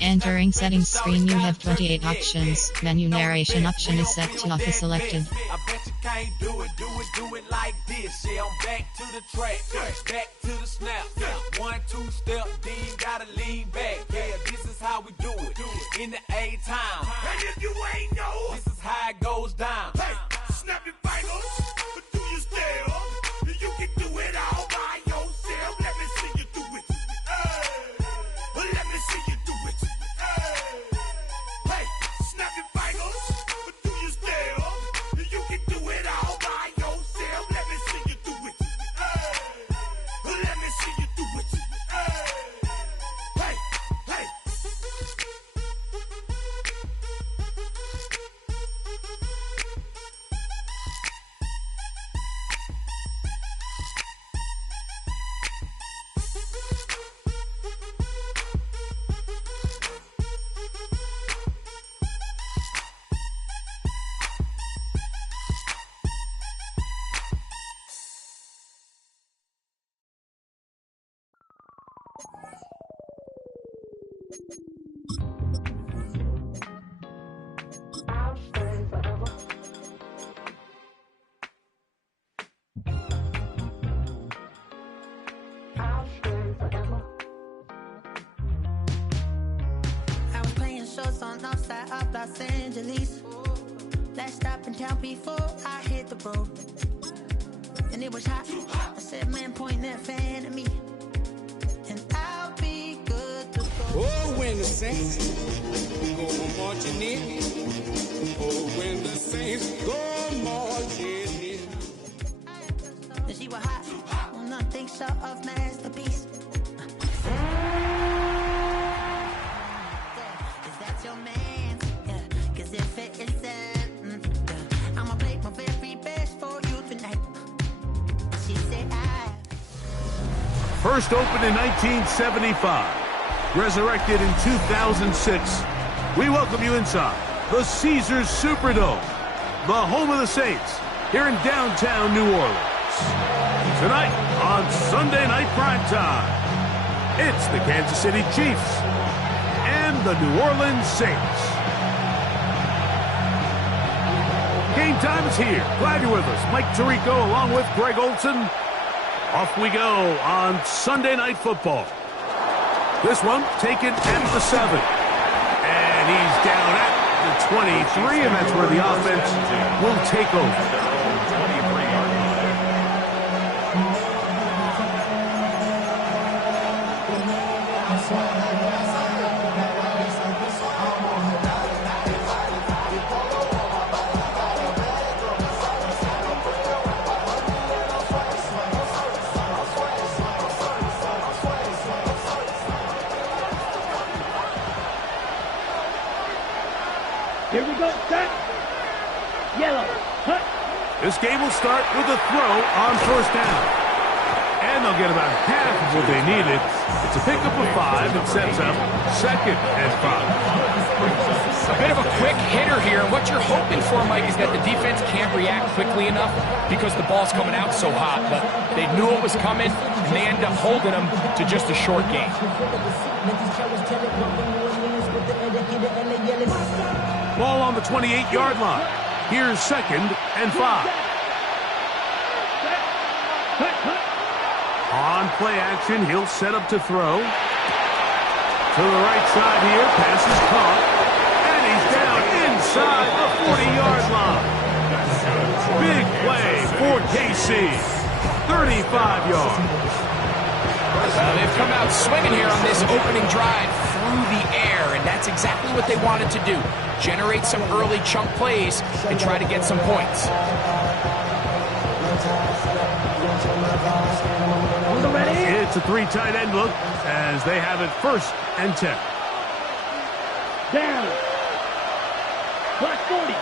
Entering settings screen, you have 28 options. Menu narration option is set to auto selected. I bet you can't do it like this. Yeah, I'm back to the track, back to the snap. 1, 2 step, then you gotta lean back. Yeah, this is how we do it in the A time. And if you ain't know, this is how it goes down. Hey, snap your fingers, but do you still? You can do it all by yourself. Let me see you do it. Let me see you do it. Hey, snap your fingers, but do you still? You can do it all by yourself. Let me see you do it. Let me see you do it. Hey, hey. I was playing shows on outside of Los Angeles. Last stop in town before I hit the road. And it was hot. I said, man, point that fan at me. And I'll be good to go. Oh, when the saints go marching in. Oh, when the saints go marching in. And she was hot. Well, nothing short of masterpiece. Is that your man? Yeah. Cause if it isn't, I'ma play my very best for you tonight. She said First opened in 1975, resurrected in 2006. We welcome you inside the Caesars Superdome, the home of the Saints, here in downtown New Orleans. Tonight on Sunday Night Primetime, it's the Kansas City Chiefs and the New Orleans Saints. Game time is here. Glad you're with us. Mike Tirico along with Greg Olson. Off we go on Sunday Night Football. This one taken at the 7. And he's down at the 23, and that's where the offense will take over. Here we go, set. Yellow, hut. This game will start with a throw on first down. And they'll get about half of what they needed. It's a pickup of 5 and sets up 2nd and 5. A bit of a quick hitter here. What you're hoping for, Mike, is that the defense can't react quickly enough because the ball's coming out so hot. But they knew it was coming, and they ended up holding them to just a short game. Ball on the 28-yard line. Here's 2nd and 5. On play action, he'll set up to throw. To the right side here, pass is caught. And he's down inside the 40-yard line. Big play for KC. 35 yards. They've come out swinging here on this opening drive through the air, and that's exactly what they wanted to do. Generate some early chunk plays and try to get some points. It's a 3 tight end look as they have it 1st and 10. Down. Clock 40.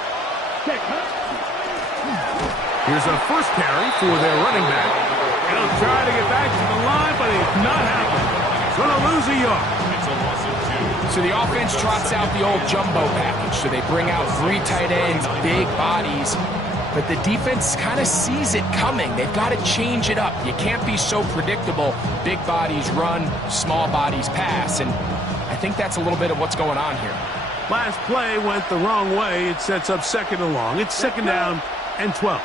Check, huh? Here's a first carry for their running back. He'll try to get back to the line, but it's not happening. Going to lose a yard. So the offense trots out the old jumbo package. So they bring out 3 tight ends, big bodies, but the defense kind of sees it coming. They've got to change it up. You can't be so predictable. Big bodies run, small bodies pass, and I think that's a little bit of what's going on here. Last play went the wrong way. It sets up second and long. It's second down and 12.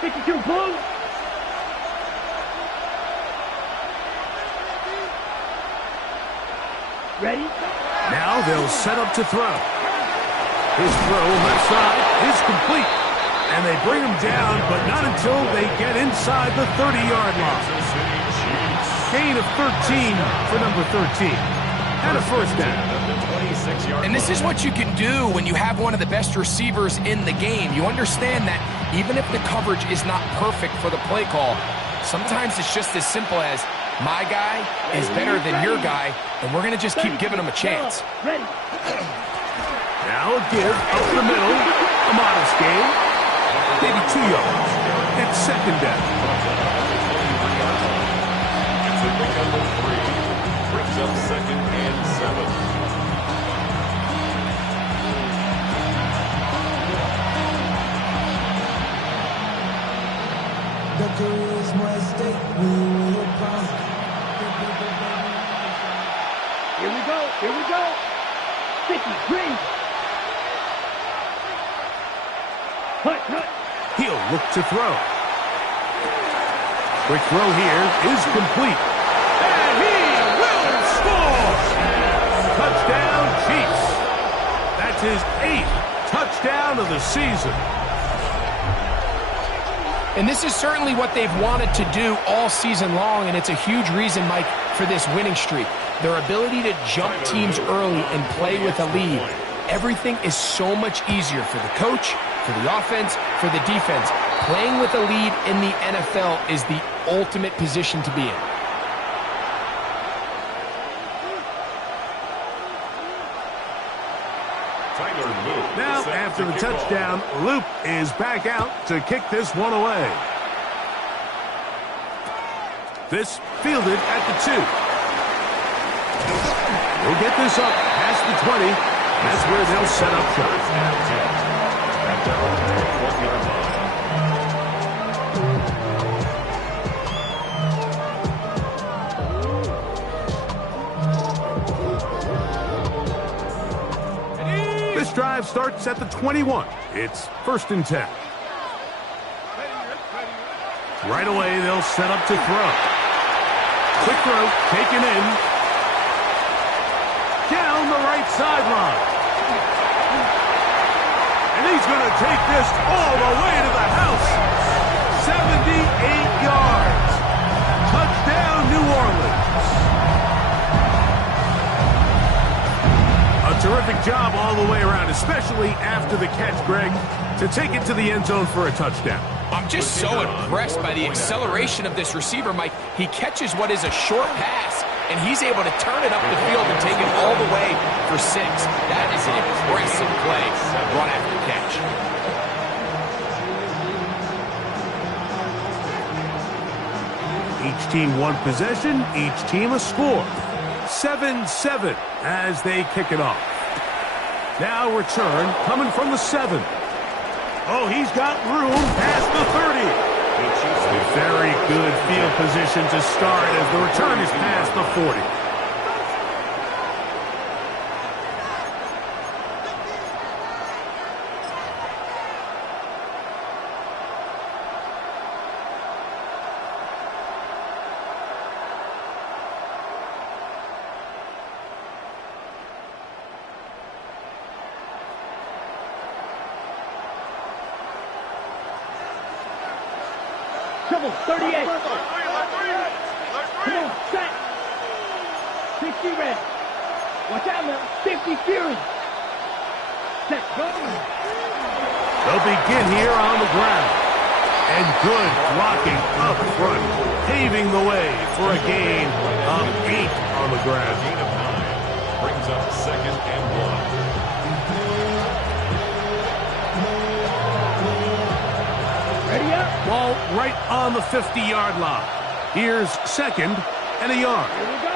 52, Blue. Ready? Now they'll set up to throw. His throw left side is complete. And they bring him down, but not until they get inside the 30-yard line. Gain of 13 for number 13. And a first down. And this is what you can do when you have one of the best receivers in the game. You understand that even if the coverage is not perfect for the play call, sometimes it's just as simple as, my guy is better than your guy, and we're going to just keep giving him a chance. Ready? Now a give up the middle. A modest gain. Maybe 2 yards. It's second down. It's a big number 3. Brings up second and 7. The career's more at stake. We will promise. Here we go. Here we go. 50, green. Hut. He'll look to throw. Quick throw here is complete. And he will score! Touchdown, Chiefs. That's his 8th touchdown of the season. And this is certainly what they've wanted to do all season long, and it's a huge reason, Mike, for this winning streak. Their ability to jump teams early and play with a lead. Everything is so much easier for the coach, for the offense, for the defense. Playing with a lead in the NFL is the ultimate position to be in. Now, after the touchdown, Luke is back out to kick this one away. This fielded at the 2. We'll get this up past the 20. That's where they'll set up shop. This drive starts at the 21. It's first and 10. Right away, they'll set up to throw. Quick throw, taken in. Down the right sideline. And he's going to take this all the way to the house. 78 yards. Touchdown, New Orleans. A terrific job all the way around, especially after the catch, Greg, to take it to the end zone for a touchdown. I'm just so impressed by the acceleration of this receiver, Mike. He catches what is a short pass, and he's able to turn it up the field and take it all the way for 6. That is an impressive play, run after catch. Each team one possession, each team a score. 7-7 as they kick it off. Now return coming from the 7. Oh, he's got room past the 30. A very good field position to start as the return is past the 40. Triple, 38. Come on, set. 60 red. Watch out now. 50 Fury. Set, go. They'll begin here on the ground. And good blocking up front, paving the way for a gain of 8 on the ground. Gain of 9 brings up second and 1. Ready up. Ball right on the 50-yard line. Here's second and a yard. Here we go.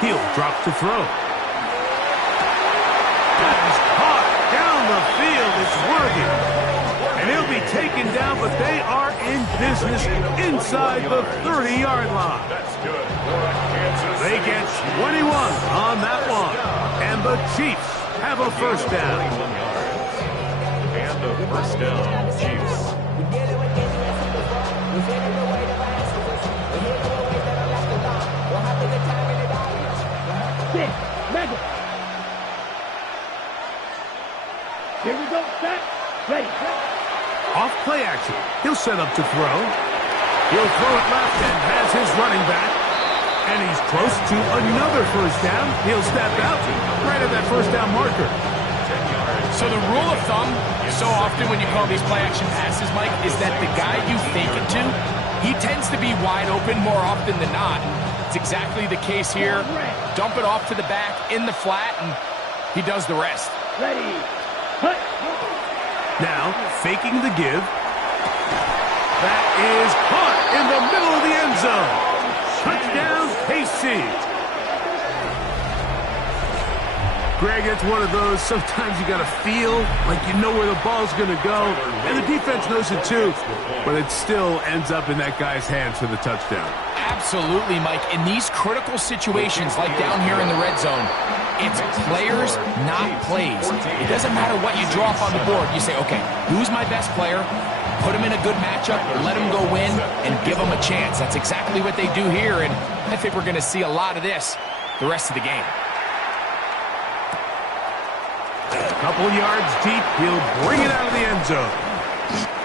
He'll drop to throw. That is caught down the field. It's worthy. taken down, but they are in business inside the 30-yard line. They get 21 on that one, and the Chiefs have a first down. And a first down, Chiefs. Mega. Here we go. Set. Ready. Off play action. He'll set up to throw. He'll throw it left and has his running back. And he's close to another first down. He'll step out right at that first down marker. So the rule of thumb, so often when you call these play action passes, Mike, is that the guy you fake it to, he tends to be wide open more often than not. It's exactly the case here. Dump it off to the back in the flat, and he does the rest. Ready. Cut. Now, faking the give. That is caught in the middle of the end zone. Touchdown, KC. Greg, it's one of those, sometimes you got to feel like you know where the ball's going to go, and the defense knows it too, but it still ends up in that guy's hands for the touchdown. Absolutely, Mike. In these critical situations, like down here in the red zone, it's players, not plays. It doesn't matter what you draw up on the board. You say, okay, who's my best player? Put him in a good matchup, let him go win, and give him a chance. That's exactly what they do here, and I think we're going to see a lot of this the rest of the game. Couple yards deep, he'll bring it out of the end zone.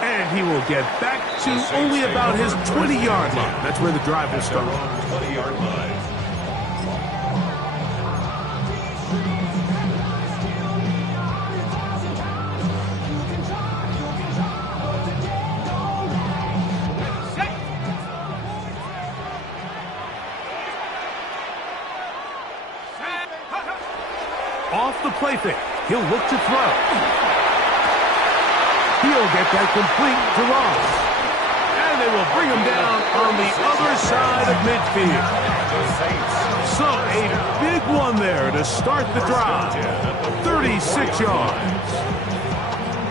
And he will get back to only about his 20-yard line. That's where the drive will start. 20-yard line. Off the play fake. He'll look to throw. He'll get that complete to Ross. And they will bring him down on the other side of midfield. So a big one there to start the drive. 36 yards.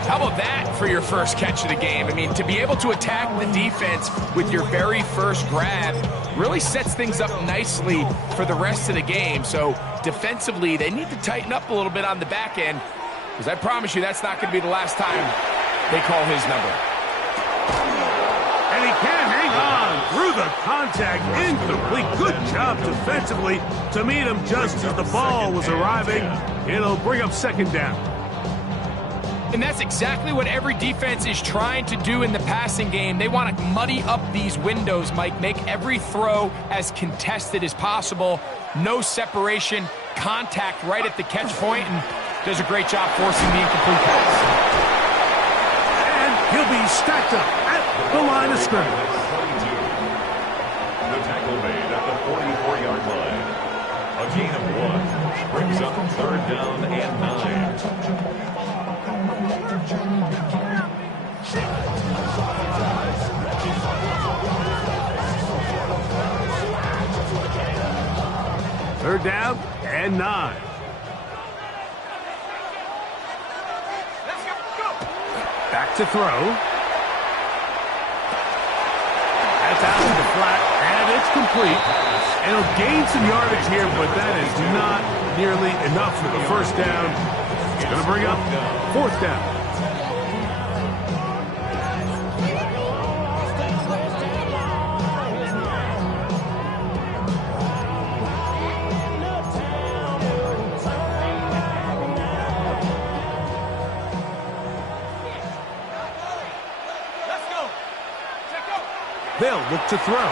How about that for your first catch of the game? I mean, to be able to attack the defense with your very first grab really sets things up nicely for the rest of the game. So defensively, they need to tighten up a little bit on the back end, because I promise you that's not going to be the last time they call his number. And he can't hang on through the contact. Incomplete. Good job defensively to meet him just as the ball was arriving. It'll bring up second down. And that's exactly what every defense is trying to do in the passing game. They want to muddy up these windows, Mike, make every throw as contested as possible. No separation, contact right at the catch point, and does a great job forcing the incomplete pass. And he'll be stacked up at the line of scrimmage. The tackle made at the 44-yard line. A gain of 1 brings up third down and 9. Third down and 9. Back to throw. That's out to the flat, and it's complete. And he'll gain some yardage here, but that is not nearly enough for the first down. It's going to bring up fourth down. They'll look to throw.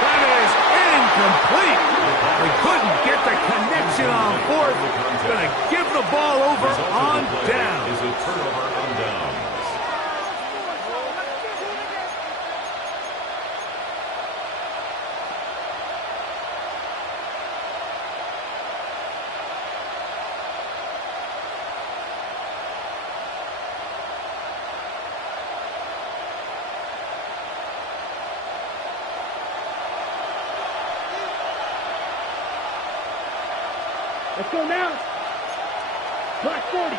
That is incomplete. They couldn't get the connection on fourth. Going to give the ball over on down. Is a turnover on downs. Let's go now. Clock 40.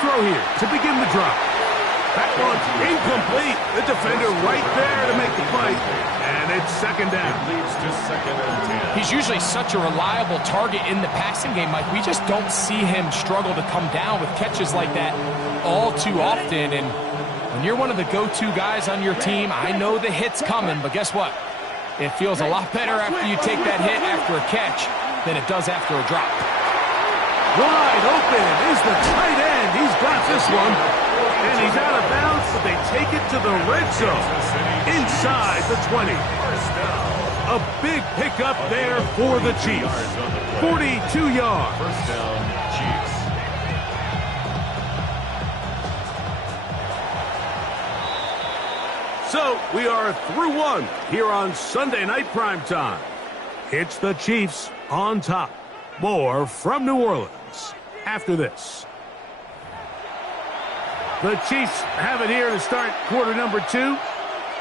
throw here to begin the drive. That one's incomplete. The defender right there to make the play. And it's second down. It leads to 2nd and 10. He's usually such a reliable target in the passing game, Mike. We just don't see him struggle to come down with catches like that all too often. And when you're one of the go-to guys on your team, I know the hit's coming, but guess what? It feels a lot better after you take that hit after a catch than it does after a drop. Wide open is the tight end. He's got this one. And he's out of bounds, but they take it to the red zone. Inside the 20. A big pickup there for the Chiefs. 42 yards. First down, Chiefs. So we are through one here on Sunday Night Primetime. It's the Chiefs on top. More from New Orleans after this. The Chiefs have it here to start quarter number 2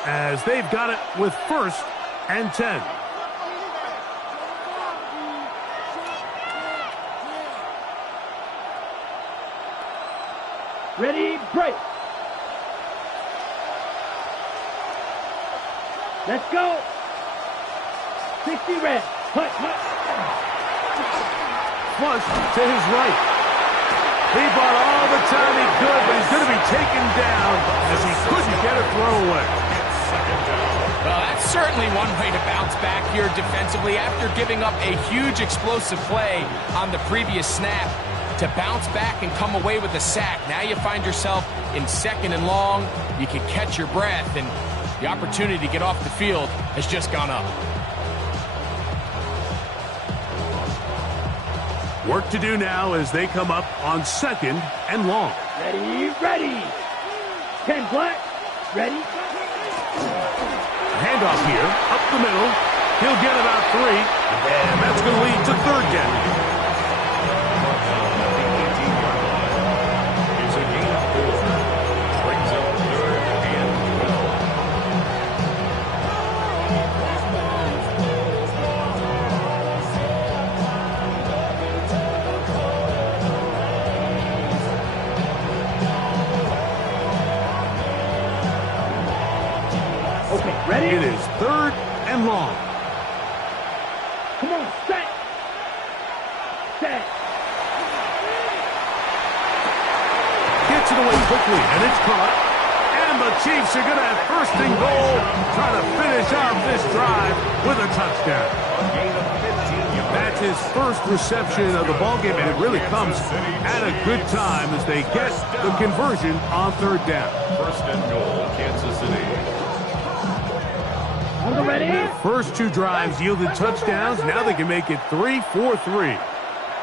as they've got it with 1st and 10. Ready, break. Let's go. 60 red. Hut, hut. Flush to his right. He bought all the time he could, but he's going to be taken down as he couldn't get a throwaway. Well, that's certainly one way to bounce back here defensively after giving up a huge explosive play on the previous snap. To bounce back and come away with a sack. Now you find yourself in 2nd and long. You can catch your breath, and the opportunity to get off the field has just gone up. Work to do now as they come up on 2nd and long. Ready, ready. 10 black. Ready. Handoff here, up the middle. He'll get about 3, and that's going to lead to 3rd down. It's a gain of 4. Brings up 3rd and 12. Okay, ready. It is 3rd and long. Come on, set. Set. Gets it away quickly, and it's caught. And the Chiefs are going to have 1st and goal, trying to finish off this drive with a touchdown. A gain of 15 yards. That's his 1st reception of the ballgame, and it really comes at a good time as they get the conversion on 3rd down. 1st and goal, Kansas City. On the ready. First 2 drives yielded touchdowns. Now they can make it 3-4-3.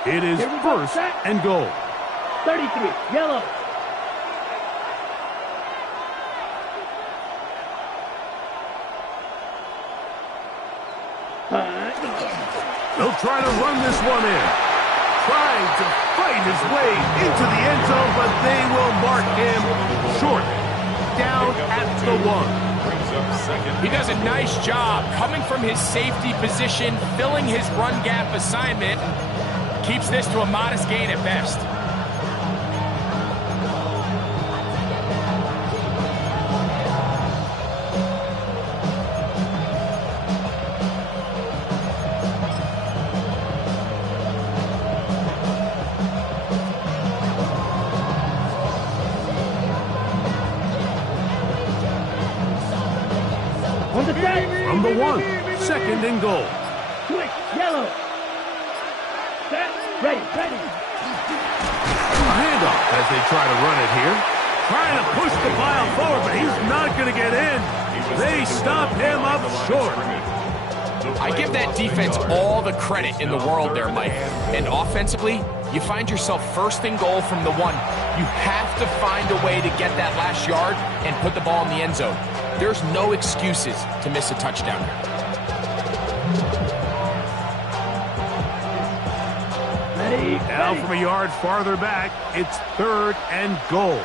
It is 1st and goal. 33, yellow. They'll try to run this one in. Trying to fight his way into the end zone, but they will mark him short. Down at the 1. He does a nice job coming from his safety position, filling his run gap assignment, and keeps this to a modest gain at best. From the 1, 2nd and goal. Quick, yellow. Set, ready, ready. A handoff as they try to run it here. Trying to push the pile forward, but he's not going to get in. They stop him up short. I give that defense all the credit in the world there, Mike. And offensively, you find yourself 1st and goal from the 1. You have to find a way to get that last yard and put the ball in the end zone. There's no excuses to miss a touchdown here. Ready, Now ready. from a yard farther back, it's 3rd and goal.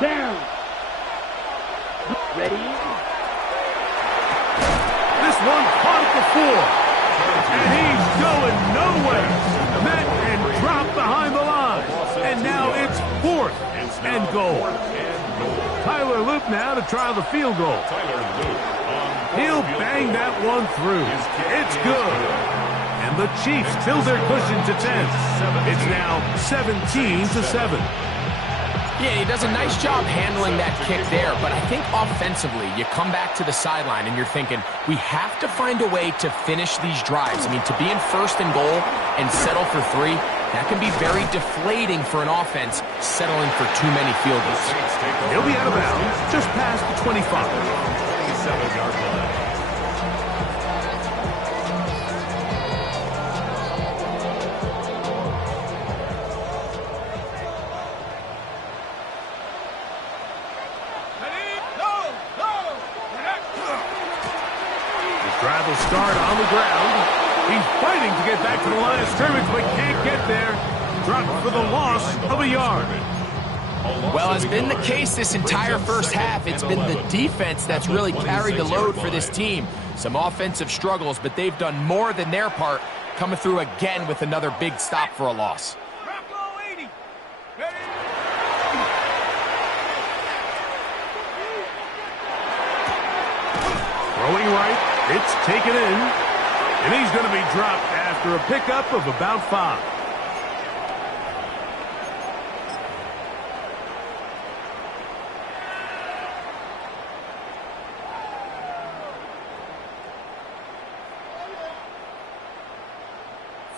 Down. Ready. This one caught at the 4. And he's going nowhere. Met and dropped behind the line. And now goal. Tyler Loop now to try the field goal. He'll bang that one through. It's good. And the Chiefs fill their cushion to 10. It's now 17-7. Yeah, he does a nice job handling that kick there, but I think offensively, you come back to the sideline and you're thinking, we have to find a way to finish these drives. I mean, to be in first and goal and settle for 3, that can be very deflating for an offense settling for too many field goals. He'll be out of bounds just past the 25. 27-yard line. Drive will start on the ground. He's fighting to get back to the line of scrimmage, but can't get there. Dropped for the loss of a yard. Well, as been the case this entire first half, it's been the defense that's really carried the load for this team. Some offensive struggles, but they've done more than their part, coming through again with another big stop for a loss. Throwing right, it's taken in, and he's going to be dropped after a pickup of about 5.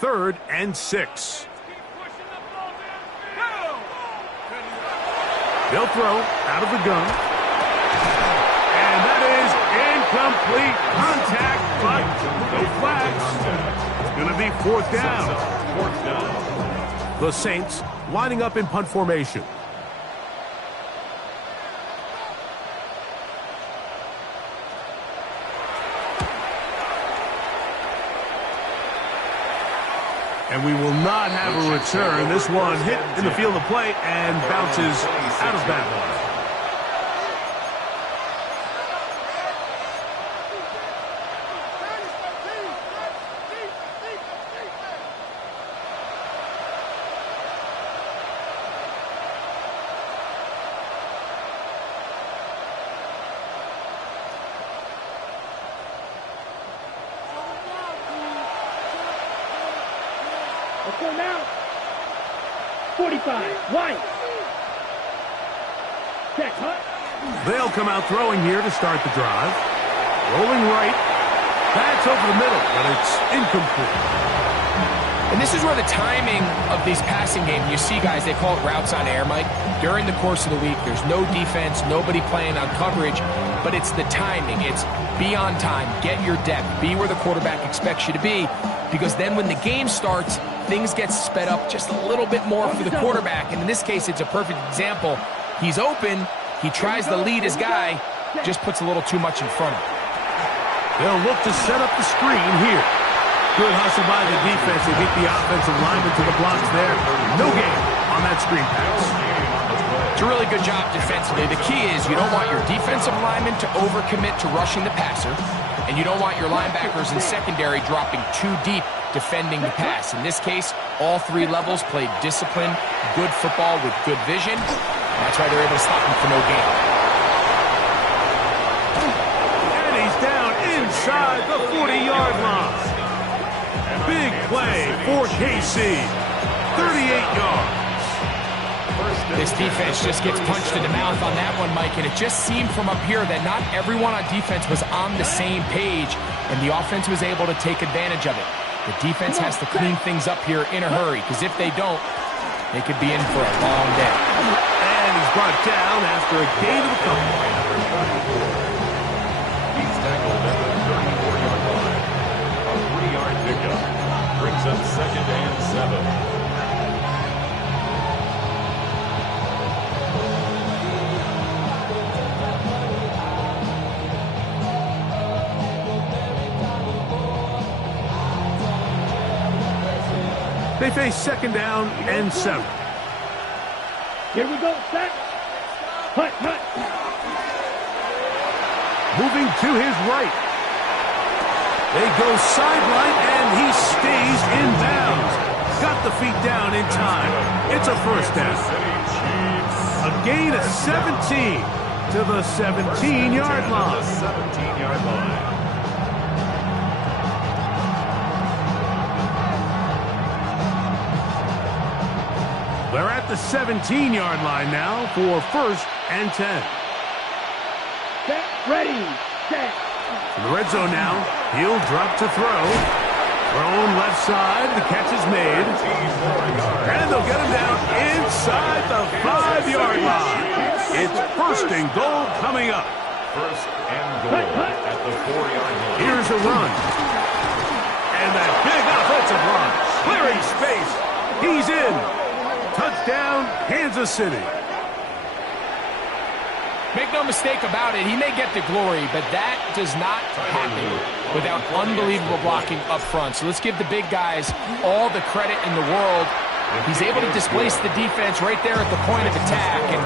Third and 6. They'll throw out of the gun. And that is incomplete contact, but no flags. It's going to be 4th down. The Saints lining up in punt formation. And we will not have a return. This one hit in the field of play and bounces out of bounds. Let's go now. 45, white. Check, hut. They'll come out throwing here to start the drive. Rolling right. That's over the middle, but it's incomplete. And this is where the timing of these passing games, you see guys, they call it routes on air, Mike. During the course of the week, there's no defense, nobody playing on coverage, but it's the timing. It's be on time, get your depth, be where the quarterback expects you to be, because then when the game starts, things get sped up just a little bit more for the quarterback. And in this case, it's a perfect example. He's open, he tries to lead his guy, just puts a little too much in front of him. They'll look to set up the screen here. Good hustle by the defense. They beat the offensive lineman to the blocks there. No gain on that screen pass. It's a really good job defensively. The key is you don't want your defensive lineman to overcommit to rushing the passer, and you don't want your linebackers in secondary dropping too deep defending the pass. In this case, all 3 levels played disciplined, good football with good vision. That's why they're able to stop him for no gain. And he's down inside the 40-yard line. Big play for KC. 38 yards. This defense just gets punched in the mouth on that one, Mike, and it just seemed from up here that not everyone on defense was on the same page, and the offense was able to take advantage of it. The defense has to clean things up here in a hurry, because if they don't, they could be in for a long day. And he's brought down after a gain of a couple. He's tackled at the 34-yard line. A 3-yard pickup brings up 2nd and 7. They face 2nd down and 7. Here we go, set. Hut, hut. Moving to his right. They go sideline, and he stays in bounds. Got the feet down in time. It's a 1st down. A gain of 17 to the 17-yard line. The 17-yard line. They're at the 17-yard line now for 1st and 10. Set, ready, set. In the red zone now, he'll drop to throw. Thrown left side, the catch is made. And they'll get him down inside the 5-yard line. It's 1st and goal coming up. 1st and goal at the 4-yard line. Here's a run. And that big offensive run. Clearing space. He's in. Touchdown, Kansas City. Make no mistake about it, he may get the glory, but that does not happen without unbelievable blocking up front. So let's give the big guys all the credit in the world. He's able to displace the defense right there at the point of attack, and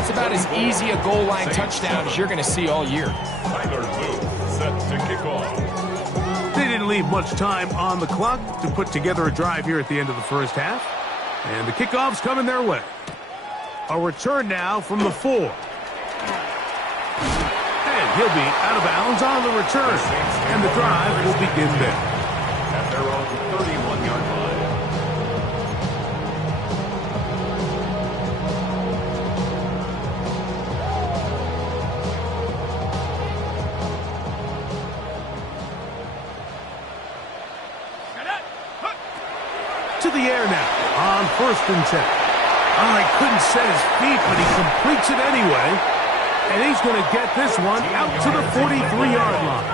it's about as easy a goal line touchdown as you're going to see all year. Tyler Booth set to kick off. They didn't leave much time on the clock to put together a drive here at the end of the first half. And the kickoff's coming their way. A return now from the 4. And he'll be out of bounds on the return. And the drive will begin there. At their own 31-yard line. To the air now on 1st and 10. Oh, he couldn't set his feet, but he completes it anyway. And he's going to get this one out to the 43-yard line.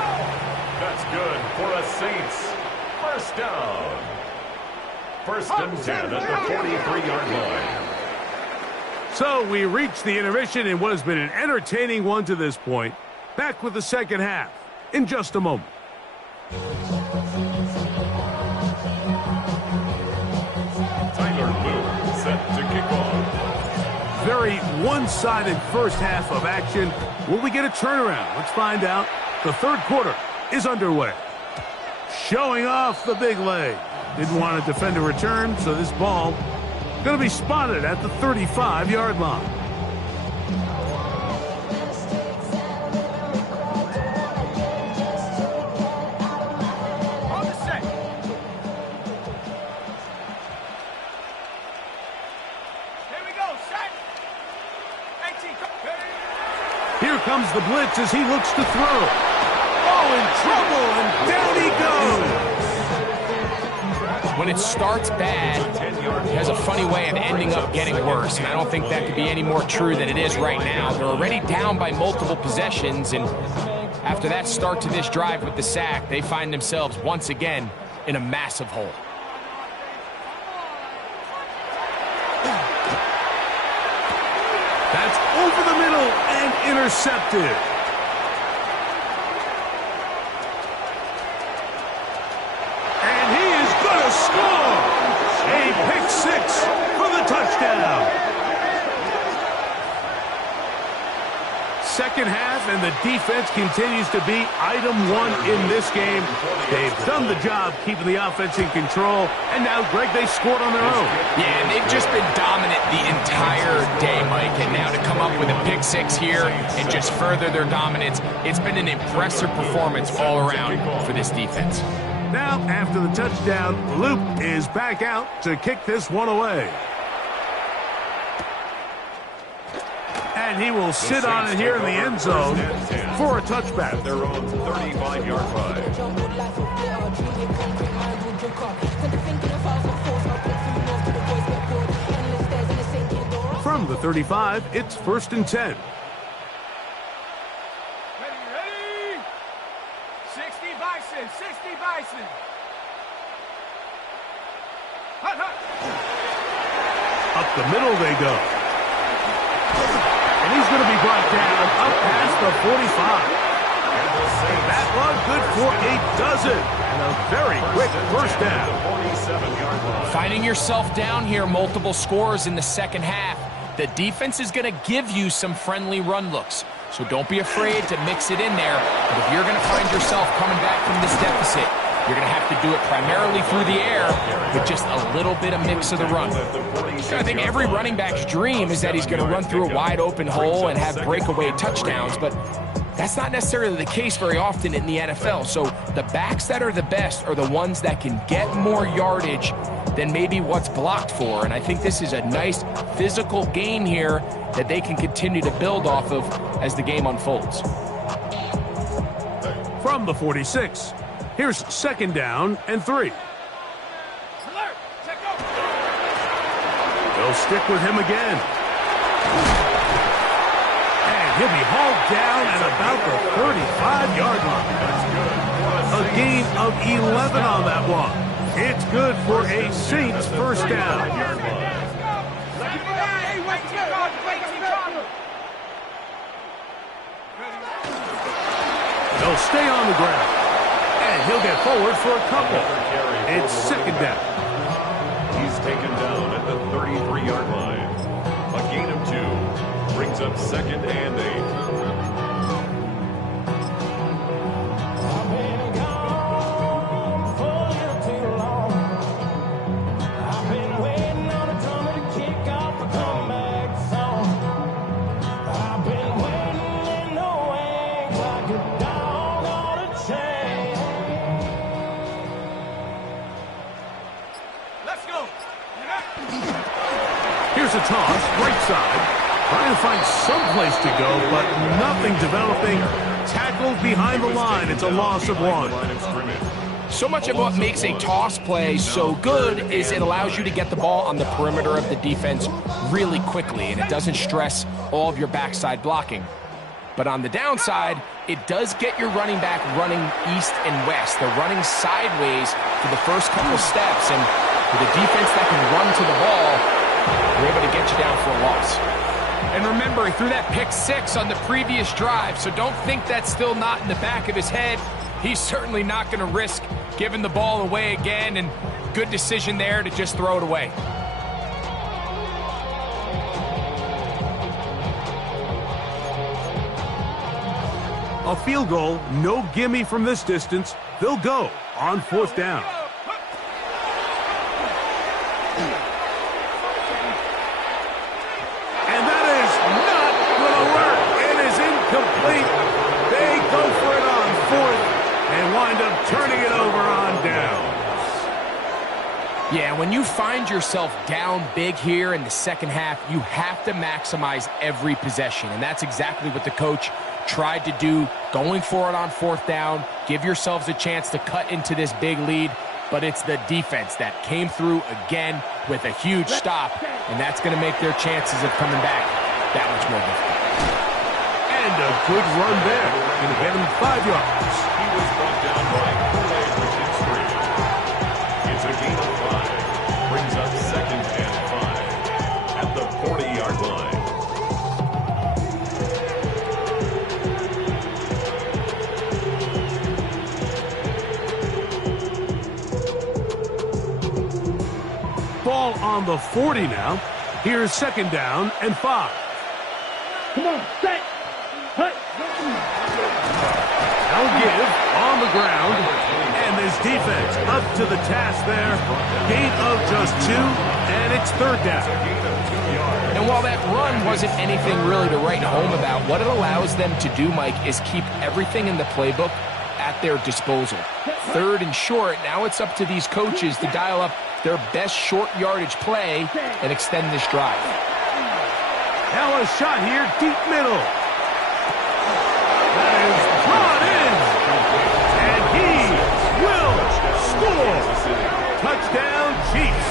That's good for the Saints. 1st down. 1st and 10 at the 43-yard line. So we reach the intermission in what has been an entertaining one to this point. Back with the second half in just a moment. Set to kick off. Very one-sided first half of action. Will we get a turnaround? Let's find out. The 3rd quarter is underway. Showing off the big leg. Didn't want to defend a return, so this ball going to be spotted at the 35-yard line. Here comes the blitz as he looks to throw. Oh, in trouble, and down he goes. When it starts bad, it has a funny way of ending up getting worse, and I don't think that could be any more true than it is right now. They're already down by multiple possessions, and after that start to this drive with the sack, they find themselves once again in a massive hole. That's over the middle and intercepted. And he is going to score. A pick 6 for the touchdown. Second half, and the defense continues to be item 1 in this game. They've done the job keeping the offense in control, and now, Greg, they scored on their own. Yeah, and they've just been dominant the entire day, Mike, and now to come up with a pick 6 here and just further their dominance, it's been an impressive performance all around for this defense. Now, after the touchdown, Luke is back out to kick this one away. And he will sit on it here in the end zone for a touchback. Their own 35-yard line. From the 35, it's 1st and 10. Ready? 60 Bison, 60 Bison. Hut, hut. Up the middle they go. And he's going to be brought down up past the 45. That one good for a dozen. And a very quick first down. Finding yourself down here, multiple scores in the second half. The defense is going to give you some friendly run looks. So don't be afraid to mix it in there. But if you're going to find yourself coming back from this deficit, You're going to have to do it primarily through the air with just a little bit of mix of the run. I think every running back's dream is that he's going to run through a wide open hole and have breakaway touchdowns, but that's not necessarily the case very often in the NFL. So the backs that are the best are the ones that can get more yardage than maybe what's blocked for. And I think this is a nice physical game here that they can continue to build off of as the game unfolds. From the 46, here's 2nd down and 3. They'll stick with him again. And he'll be hauled down at about the 35-yard line. A gain of 11 on that one. It's good for a Saints first down. They'll stay on the ground. And he'll get forward for a couple. It's 2nd down. He's taken down at the 33-yard line. A gain of 2 brings up 2nd and 8. Here's a toss, right side. Trying to find some place to go, but nothing developing. Tackled behind the line. It's a loss of 1. So much of what makes a toss play so good is it allows you to get the ball on the perimeter of the defense really quickly, and it doesn't stress all of your backside blocking. But on the downside, it does get your running back running east and west. They're running sideways for the first couple steps, and with a defense that can run to the ball, they're able to get you down for a loss. And remember, he threw that pick 6 on the previous drive, so don't think that's still not in the back of his head. He's certainly not going to risk giving the ball away again, and good decision there to just throw it away. A field goal, no gimme from this distance. They'll go on 4th down. And that is not going to work. It is incomplete. They go for it on 4th and wind up turning it over on down. Yeah, when you find yourself down big here in the second half, you have to maximize every possession. And that's exactly what the coach tried to do, going for it on 4th down. Give yourselves a chance to cut into this big lead. But it's the defense that came through again with a huge stop, and that's going to make their chances of coming back that much more difficult. And a good run there. Going to get him 5 yards. He was brought down by Kool-Aid, which is 3. It's a gain of 5. Brings up 2nd and 5 at the 40-yard line. Ball on the 40 now. Here's 2nd down and 5. Come on, set. Hut. They'll give on the ground. And this defense up to the task there. Gain of just 2, and it's 3rd down. And while that run wasn't anything really to write home about, what it allows them to do, Mike, is keep everything in the playbook at their disposal. 3rd and short, now it's up to these coaches to dial up their best short yardage play and extend this drive. Now a shot here, deep middle. That is brought in, and he will score. Touchdown, Chiefs.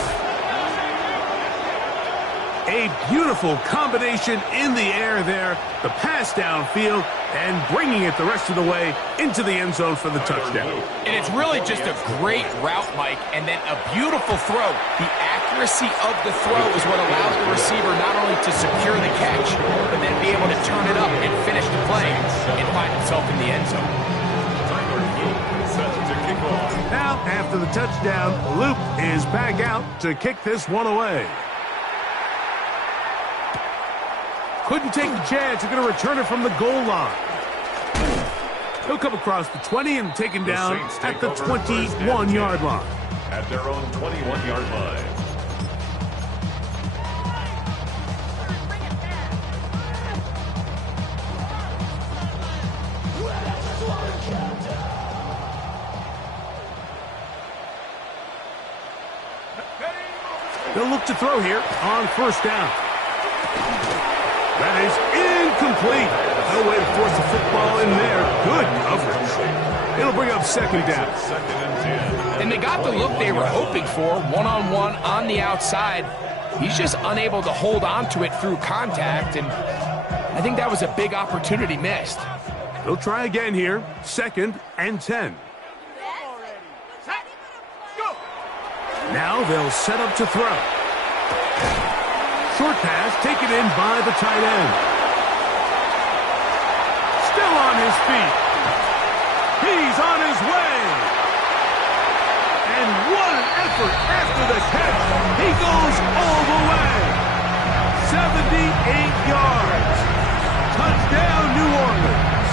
A beautiful combination in the air there. The pass downfield and bringing it the rest of the way into the end zone for the touchdown. And it's really just a great route, Mike, and then a beautiful throw. The accuracy of the throw is what allows the receiver not only to secure the catch, but then be able to turn it up and finish the play and find himself in the end zone. Now, after the touchdown, Luke is back out to kick this one away. Couldn't take the chance. They're going to return it from the goal line. He'll come across the 20 and taken down at the 21-yard line. At their own 21-yard line. They'll look to throw here on first down. That is incomplete. No way to force the football in there. Good coverage. It'll bring up second down. And they got the look they were hoping for, one-on-one on the outside. He's just unable to hold on to it through contact, and I think that was a big opportunity missed. They'll try again here, 2nd and 10. Now they'll set up to throw. Short pass taken in by the tight end. Still on his feet. He's on his way. And what an effort after the catch. He goes all the way. 78 yards. Touchdown, New Orleans.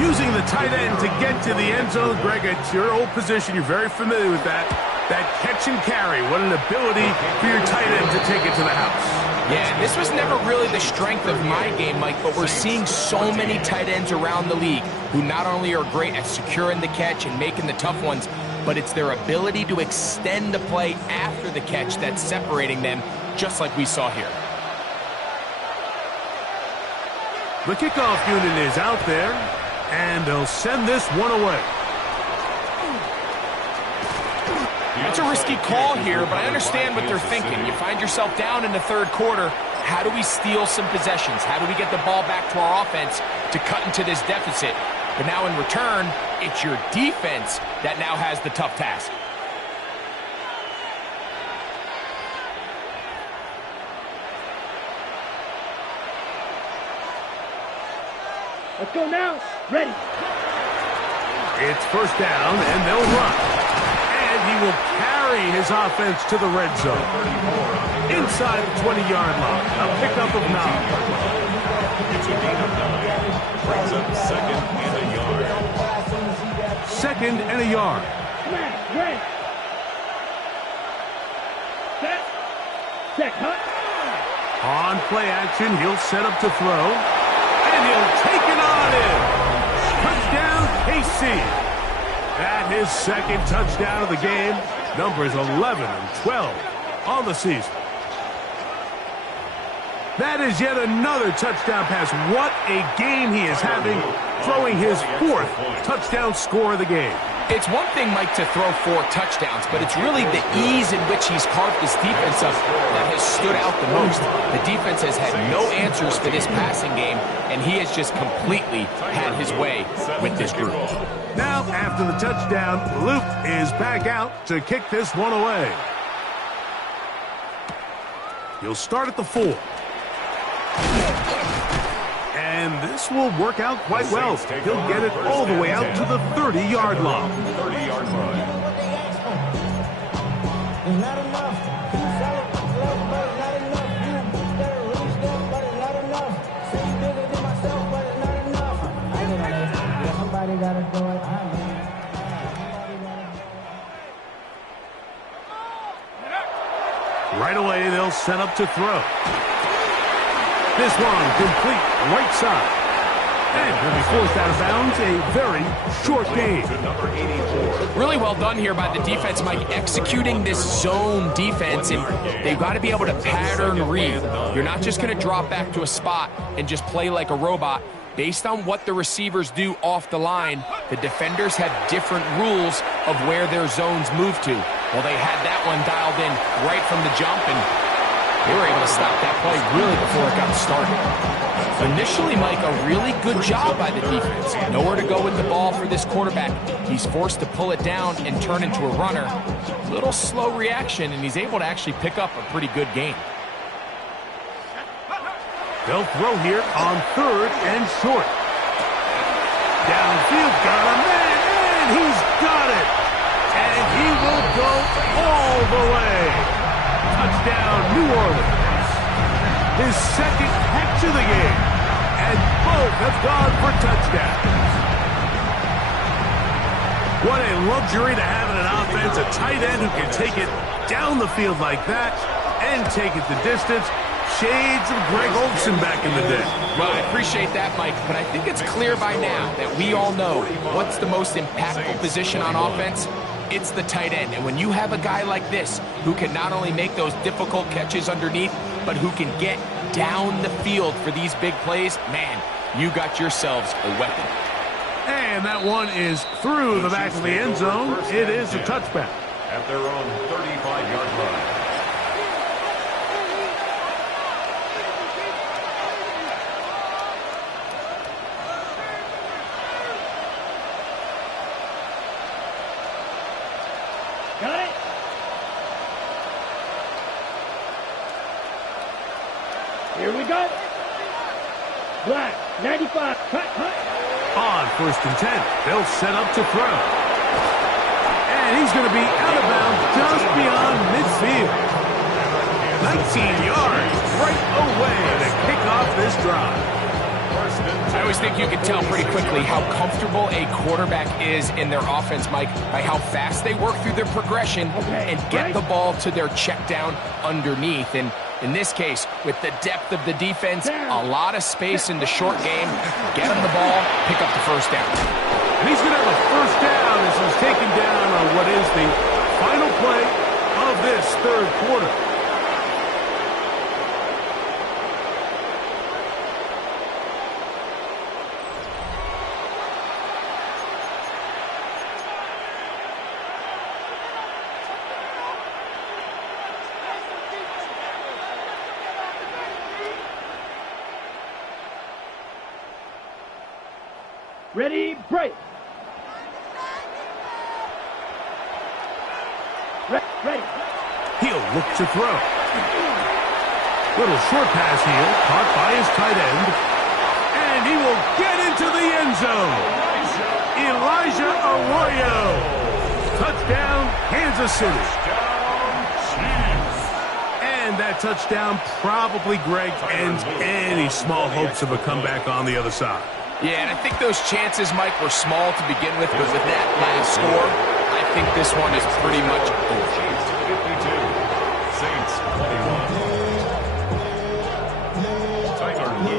Using the tight end to get to the end zone. Greg, it's your old position. You're very familiar with that. That catch and carry. What an ability for your tight end to take it to the house. Yeah, this was never really the strength of my game, Mike, but we're seeing so many tight ends around the league who not only are great at securing the catch and making the tough ones, but it's their ability to extend the play after the catch that's separating them, just like we saw here. The kickoff unit is out there, and they'll send this one away. It's a risky call here, but I understand what they're thinking. You find yourself down in the third quarter. How do we steal some possessions? How do we get the ball back to our offense to cut into this deficit? But now in return, it's your defense that now has the tough task. Let's go now. Ready. It's first down, and they'll run. And he will carry his offense to the red zone. Inside the 20-yard line. A pickup of 9. It's a gain of 9. Brings up 2nd and a yard. 2nd and a yard. Smash. Ready. Set. Set. Hut. On play action, he'll set up to throw. And he'll take it on in. Touchdown, KC. That his 2nd touchdown of the game. Numbers 11 and 12 on the season. That is yet another touchdown pass. What a game he is having, throwing his 4th touchdown score of the game. It's one thing, Mike, to throw 4 touchdowns, but it's really the ease in which he's carved this defense up that has stood out the most. The defense has had no answers for this passing game, and he has just completely had his way with this group. Now, after the touchdown, Luke is back out to kick this one away. He'll start at the 4. And this will work out quite well. He'll get it all the way out to the 30-yard line. 30-yard line. Not enough. Not enough. You better release that, but it's not enough. Say you bigger than myself, but it's not enough. I ain't gonna let it. Somebody gotta do it. Right away, they'll set up to throw. This one complete right side. And he'll be forced out of bounds. A very short game. Really well done here by the defense, Mike, executing this zone defense. And they've got to be able to pattern read. You're not just going to drop back to a spot and just play like a robot. Based on what the receivers do off the line, the defenders have different rules of where their zones move to. Well, they had that one dialed in right from the jump, and they were able to stop that play really before it got started. Initially, Mike, a really good job by the defense. Nowhere to go with the ball for this quarterback. He's forced to pull it down and turn into a runner. Little slow reaction, and he's able to actually pick up a pretty good game. They'll throw here on 3rd and short. Downfield, got a man, and he's got it. And he will go all the way. Touchdown, New Orleans. His 2nd catch of the game. and both have gone for touchdowns. What a luxury to have in an offense, a tight end who can take it down the field like that and take it the distance. Shades of Greg Olsen back in the day. Well, I appreciate that, Mike, but I think it's clear by now that we all know what's the most impactful position on offense. It's the tight end. And when you have a guy like this who can not only make those difficult catches underneath, but who can get down the field for these big plays, man, you got yourselves a weapon. And that one is through the back of the end zone. It is a touchback. At their own 35-yard line. Got it? Here we go. Black, 95, cut. On 1st and 10, they'll set up to throw. And he's going to be out of bounds just beyond midfield. 19 yards right away to kick off this drive. I always think you can tell pretty quickly how comfortable a quarterback is in their offense, Mike, by how fast they work through their progression and get the ball to their check down underneath. And in this case, with the depth of the defense, a lot of space in the short game, get him the ball, pick up the first down. And he's going to have a first down as he's taken down on what is the final play of this third quarter. Ready, break. Ready. He'll look to throw. Little short pass here, caught by his tight end. And he will get into the end zone. Elijah Arroyo. Touchdown, Kansas City. And that touchdown probably, Greg, ends any small hopes of a comeback on the other side. Yeah, and I think those chances, Mike, were small to begin with, but with that last score, I think this one is pretty much over. Chiefs 52, Saints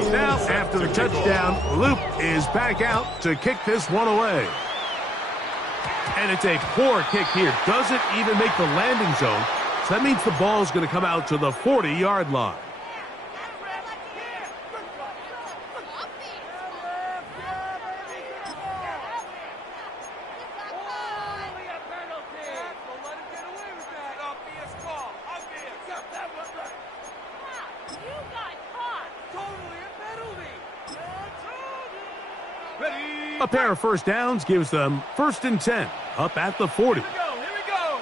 21. Now, after the touchdown, Loop is back out to kick this one away. And it's a poor kick here. Doesn't even make the landing zone. So that means the ball is going to come out to the 40-yard line. A pair of first downs gives them 1st and 10, up at the 40. Here we go.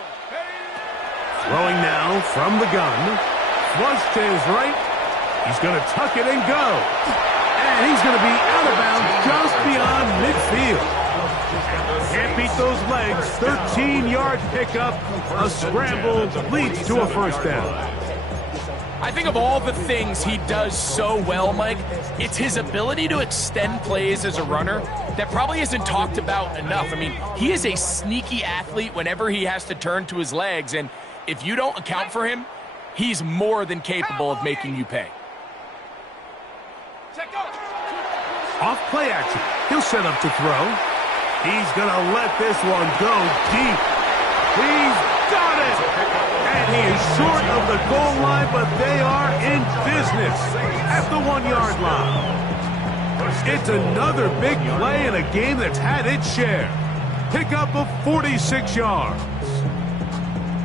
Throwing now from the gun. Flush to his right. He's going to tuck it and go. And he's going to be out of bounds just beyond midfield. Can't beat those legs. 13-yard pickup. A scramble leads to a first down. I think of all the things he does so well, Mike, it's his ability to extend plays as a runner that probably isn't talked about enough. I mean, he is a sneaky athlete whenever he has to turn to his legs, and if you don't account for him, he's more than capable of making you pay. Off play action. He'll set up to throw. He's going to let this one go deep. He's got it! And he is short of the goal line, but they are in business at the 1-yard line. It's another big play in a game that's had its share. Pickup of 46 yards.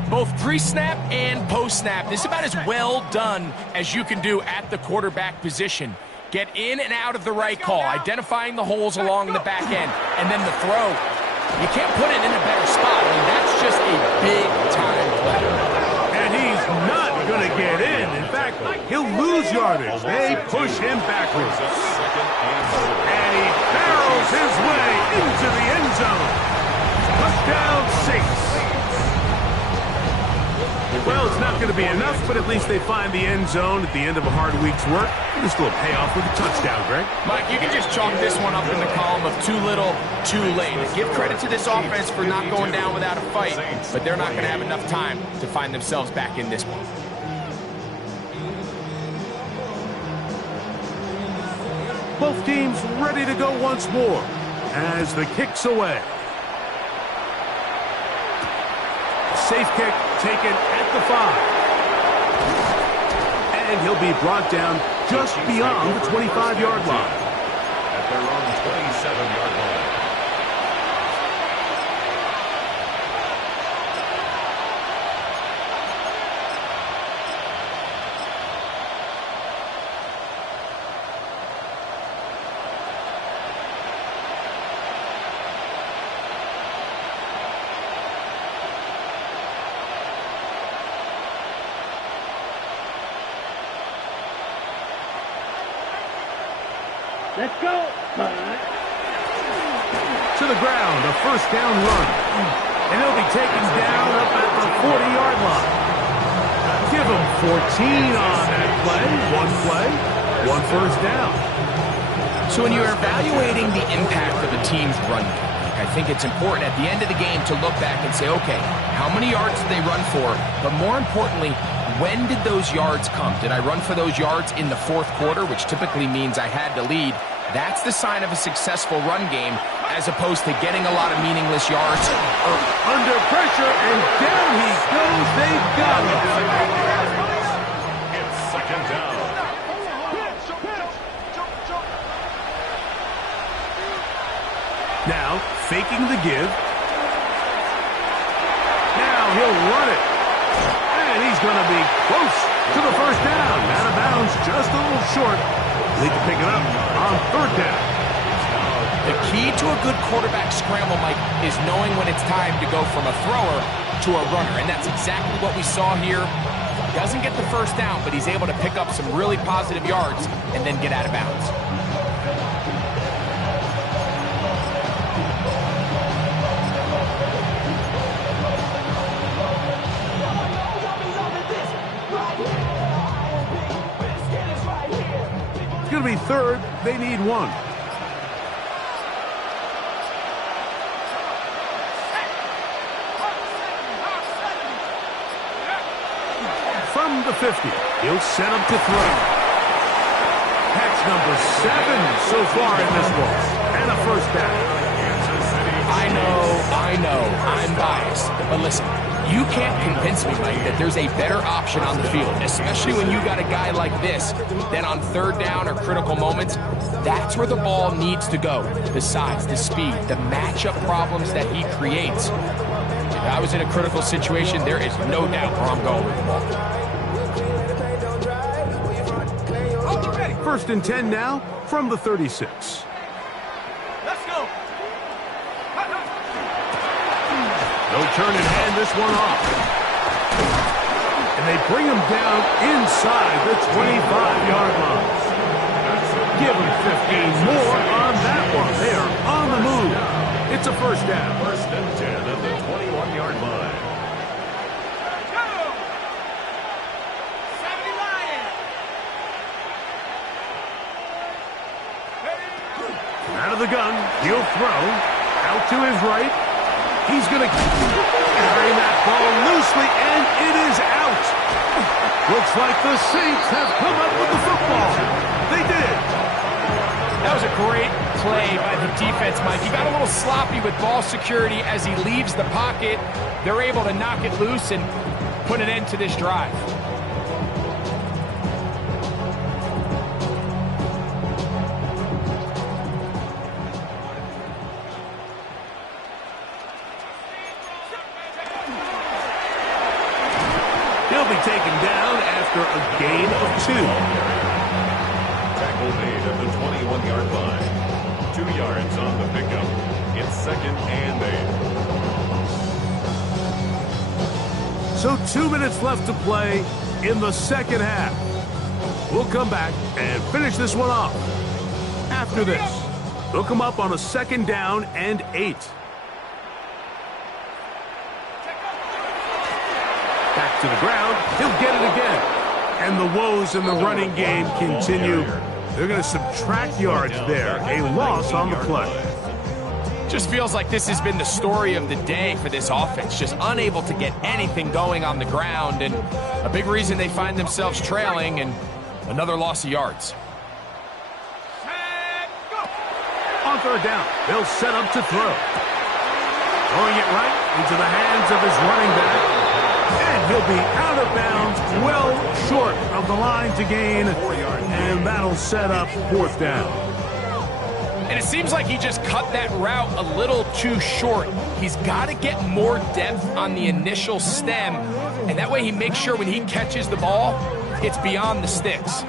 Both pre-snap and post-snap, this is about as well done as you can do at the quarterback position. Get in and out of the right call, identifying the holes along the back end, and then the throw. You can't put it in a better spot. I mean, that's just a big-time play. And he's not going to get in. In fact, he'll lose yardage. They push him backwards. And he barrels his way into the end zone. Touchdown, Saints. Well, it's not going going to be enough, but at least they find the end zone at the end of a hard week's work. Just a little payoff with a touchdown, Greg. Mike, you can just chalk this one up in the column of too little, too late. Give credit to this offense for not going down without a fight, but they're not going to have enough time to find themselves back in this one. Both teams ready to go once more as the kick's away. Safe kick taken at the 5. And he'll be brought down just beyond the 25-yard line. At their own 27-yard line. Let's go. To the ground, a first down run. And he'll be taken down up at the 40-yard line. Give him 14 on that play. One first down. So when you're evaluating the impact of a team's run game, I think it's important at the end of the game to look back and say, okay, how many yards did they run for? But more importantly, when did those yards come? Did I run for those yards in the fourth quarter, which typically means I had to lead? That's the sign of a successful run game, as opposed to getting a lot of meaningless yards. Under pressure, and down he goes. They've got him. It's second down. Now, faking the give. Now he'll run it. And he's going to be close to the first down. Out of bounds, just a little short. They can pick it up on third down. The key to a good quarterback scramble, Mike, is knowing when it's time to go from a thrower to a runner. And that's exactly what we saw here. Doesn't get the first down, but he's able to pick up some really positive yards and then get out of bounds. It's going to be third. They need one. From the 50, he'll set him to throw. Catch number 7 so far in this one. And a first down. I know, I'm biased. But listen, you can't convince me, Mike, that there's a better option on the field, especially when you got a guy like this, that on third down or critical moments, that's where the ball needs to go. The size, the speed, the matchup problems that he creates. If I was in a critical situation, there is no doubt where I'm going with the ball. First and 10 now from the 36. Let's go. No turn and hand this one off. And they bring him down inside the 25-yard line. Give him 15 more on that one. They are on the move. It's a first down. First and 10 at the 21-yard line. Out of the gun, he'll throw. Out to his right. He's going to carry that ball loosely, and it is out. Looks like the Saints have come up with the football. They did. That was a great play by the defense, Mike. He got a little sloppy with ball security as he leaves the pocket. They're able to knock it loose and put an end to this drive. He'll be taken down after a gain of 2. Tackle made at the 21-yard line. 2 yards on the pickup. It's second and 8. So 2 minutes left to play in the second half. We'll come back and finish this one off. After this, they'll come up on a second down and 8. Back To the ground. He'll get it again. And the woes in the running game continue. They're going to subtract yards there. A loss on the play. Just feels like this has been the story of the day for this offense. Just unable to get anything going on the ground. And a big reason they find themselves trailing and another loss of yards. On third down, they'll set up to throw. Throwing it right into the hands of his running back. And he'll be out of bounds, well short of the line to gain. And that'll set up fourth down. And it seems like he just cut that route a little too short. He's got to get more depth on the initial stem. And that way he makes sure when he catches the ball, it's beyond the sticks.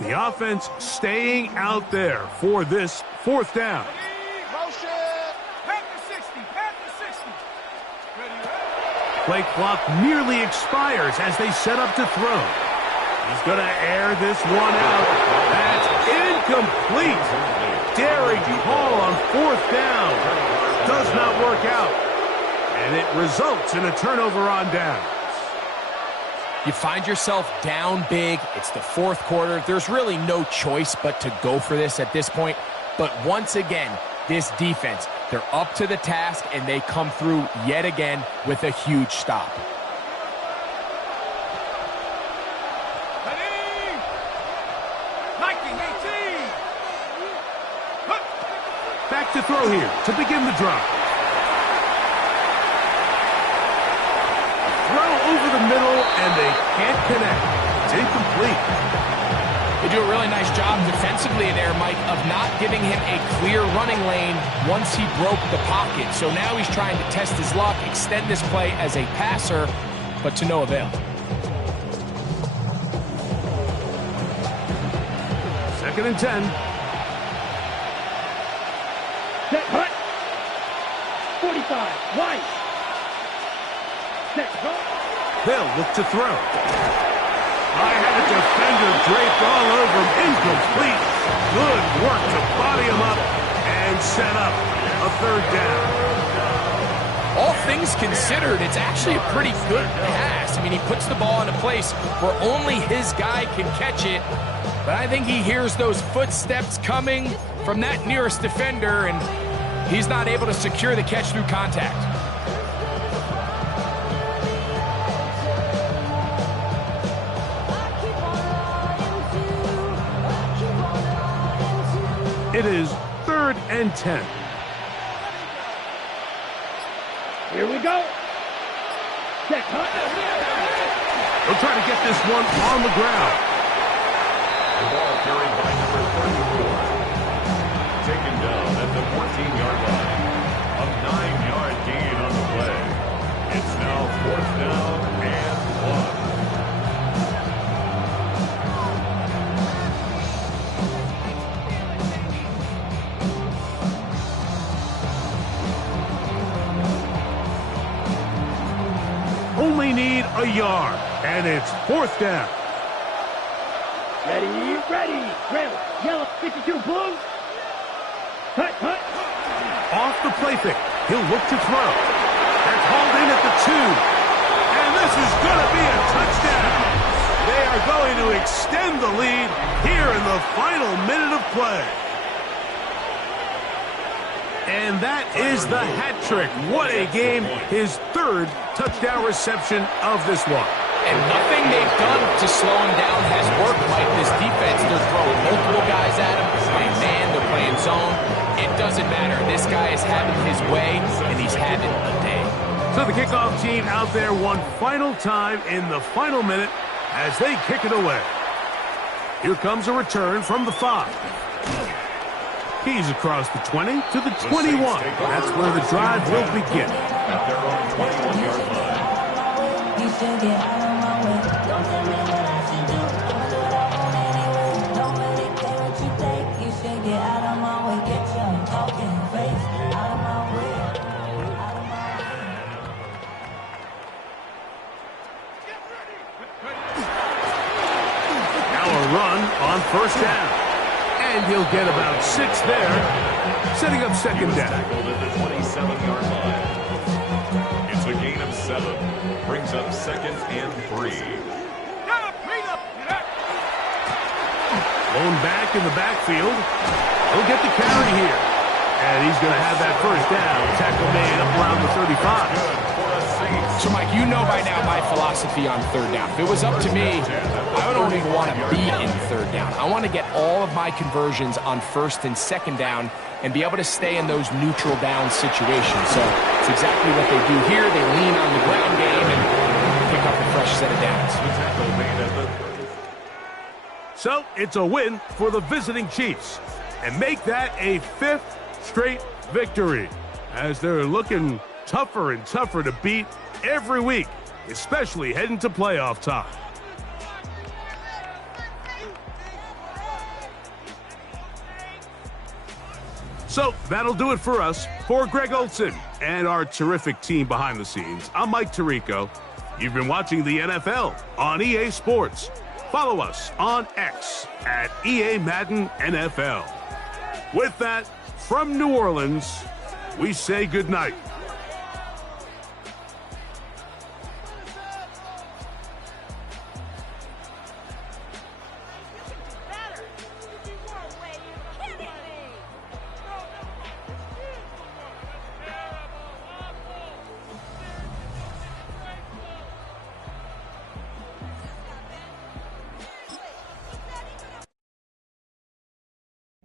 The offense staying out there for this fourth down. Play clock nearly expires as they set up to throw. He's going to air this one out. That's incomplete. Daring call on fourth down. Does not work out. And it results in a turnover on downs. You find yourself down big. It's the fourth quarter. There's really no choice but to go for this at this point. But once again, this defense, they're up to the task, and they come through yet again with a huge stop. Back to throw here to begin the drive. Throw over the middle, and they can't connect. It's incomplete. They do a really nice job defensively there, Mike, of not giving him a clear running lane once he broke the pocket. So now he's trying to test his luck, extend this play as a passer, but to no avail. Second and 10. Set, hut. 45, wide. Set, hut. They'll look to throw. I had a defender draped all over him. Incomplete. Good work to body him up and set up a third down. All things considered, it's actually a pretty good pass. I mean, he puts the ball in a place where only his guy can catch it. But I think he hears those footsteps coming from that nearest defender, and he's not able to secure the catch through contact. It is 3rd and 10. Here we go. Set, hut. They'll try to get this one on the ground. The ball carried by number 34. Taken down at the 14-yard line. A 9-yard gain on the play. It's now 4th down and 1. Only need a yard, and it's 4th down. Ready, ready. Red, yellow, 52, blue. Hut, hut. Off the play fake. He'll look to throw. That's hauled in at the 2. And this is going to be a touchdown. They are going to extend the lead here in the final minute of play. And that is the hat trick. What a game. His 3rd touchdown reception of this one. And nothing they've done to slow him down has worked like this defense. They're throwing multiple guys at him. They're playing man, they're playing zone. It doesn't matter. This guy is having his way, and he's having a day. So the kickoff team out there one final time in the final minute as they kick it away. Here comes a return from the 5. He's across the 20 to the 21. That's where the drive will begin. At their own 21-yard line. You should get out of my way. Don't tell me what I should do. I'ma do what I want anyway. Don't really care what you think. You should get out of my way. Get your talking face out of my way. Out of my way. Now a They'll run on first down. And he'll get about 6 there, setting up second down. Tackled at the 27-yard line. It's a gain of 7. Brings up second and 3. Lone back in the backfield. He'll get the carry here. And he's going to have that first down. Tackle made up around the 35. So, Mike, you know by now my philosophy on third down. If it was up to me, I don't even want to be in third down. I want to get all of my conversions on first and second down and be able to stay in those neutral down situations. So it's exactly what they do here. They lean on the ground game and pick up a fresh set of downs. So it's a win for the visiting Chiefs and make that a 5th straight victory as they're looking tougher and tougher to beat every week, especially heading to playoff time. So that'll do it for us. For Greg Olson and our terrific team behind the scenes, I'm Mike Tirico. You've been watching the NFL on EA Sports. Follow us on X at EA Madden NFL. With that, from New Orleans, we say goodnight.